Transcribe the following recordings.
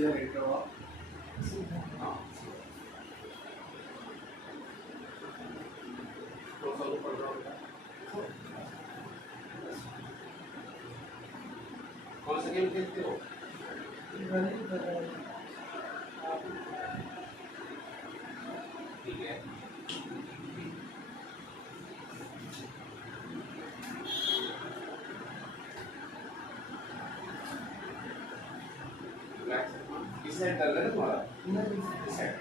सीधा लेटर हुआ। हाँ तो सब ऊपर ड्रॉ होगा। कौन सा गेम खेलते हो? ठीक है इस साइड कर लेना तुम्हारा इस साइड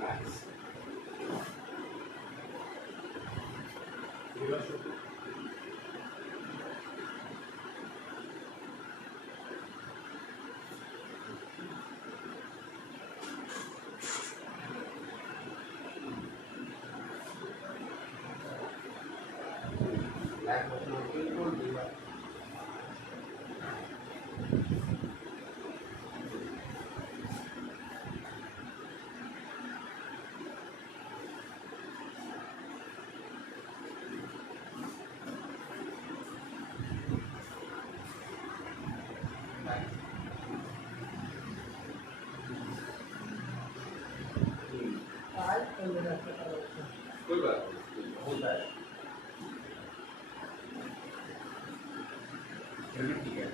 नाइस ब्लैक बटन बिल्कुल दिया कोई बात नहीं होता है चलिए ठीक है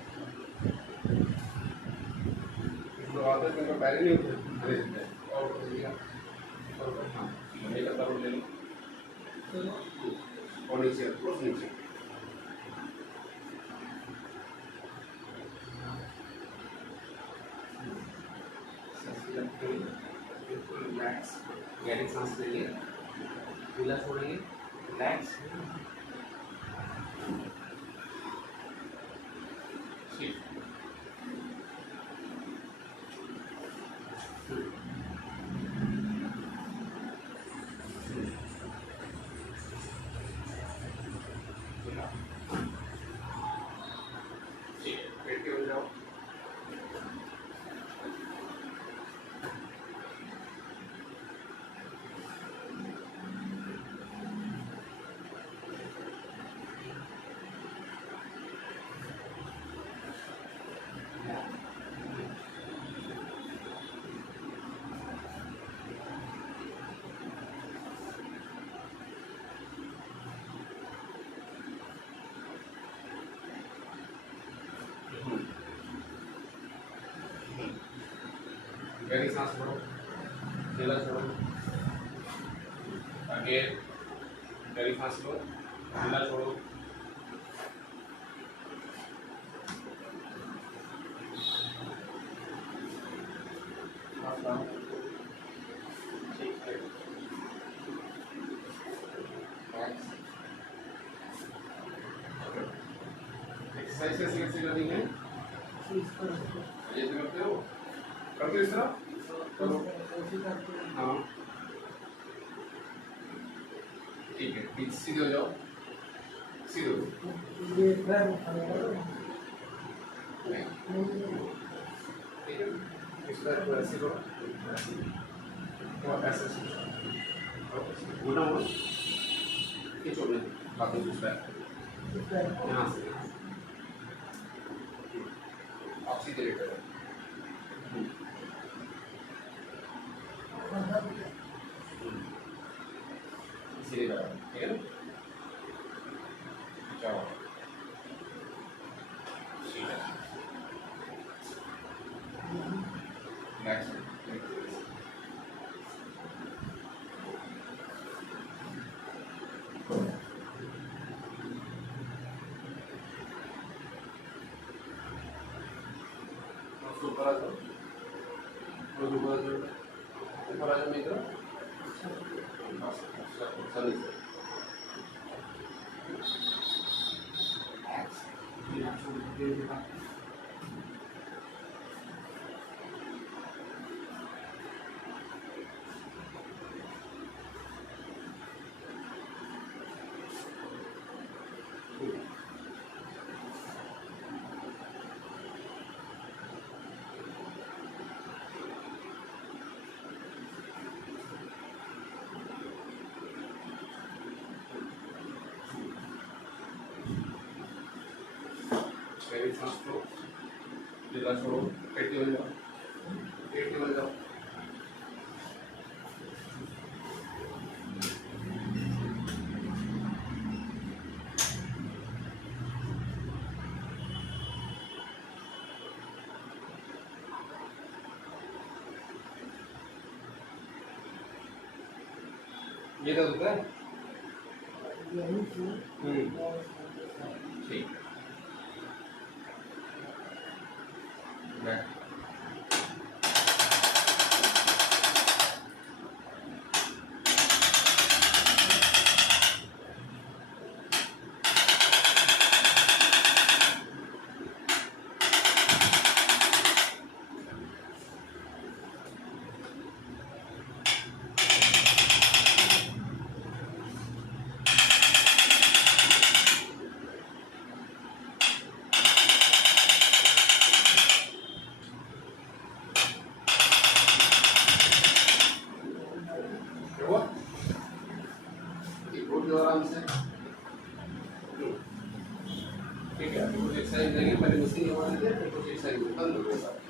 तो आते दिन का पहले नहीं होते और कर दिया और हाँ ये का करो ले लो और नीचे क्रॉस नीचे बिल्कुल रिलैक्स गहरी सांस लेंगे खुला छोड़ेंगे रिलैक्स ठीक ठीक है पेट के हो जाओ गहरी सांस छोड़ो ढीला छोड़ो आगे गहरी सांस लो ढीला छोड़ो ठीक है एक्सरसाइज कैसे करनी है जैसे करते हो इस तरह करो हाँ ठीक है पीछे सीधे हो जाओ सीधे हो ठीक है इस तरह ऐसे करो और ऐसे उल्टा मोड़ो खींचो अपने हाथों से यहाँ से आप सीधे लेटे रहो सीधे करो ठीक है जाओ सीधा नेक्स्ट ऊपर आ जाओ ऊपर आ जाओ ऊपर आ जाओ मित्र सही से गहरी सांस लो, जिला छोड़ो, पेटी हो जाओ, पेटी हो जाओ। ये दर्द होता है? ठीक। बैठ। हुआ? ठीक, उठ जाओ आराम से। ठीक है, कुछ एक्सरसाइज लगी, पहले मशीन लगा देते हैं, फिर कुछ एक्सरसाइज बंद हो गया।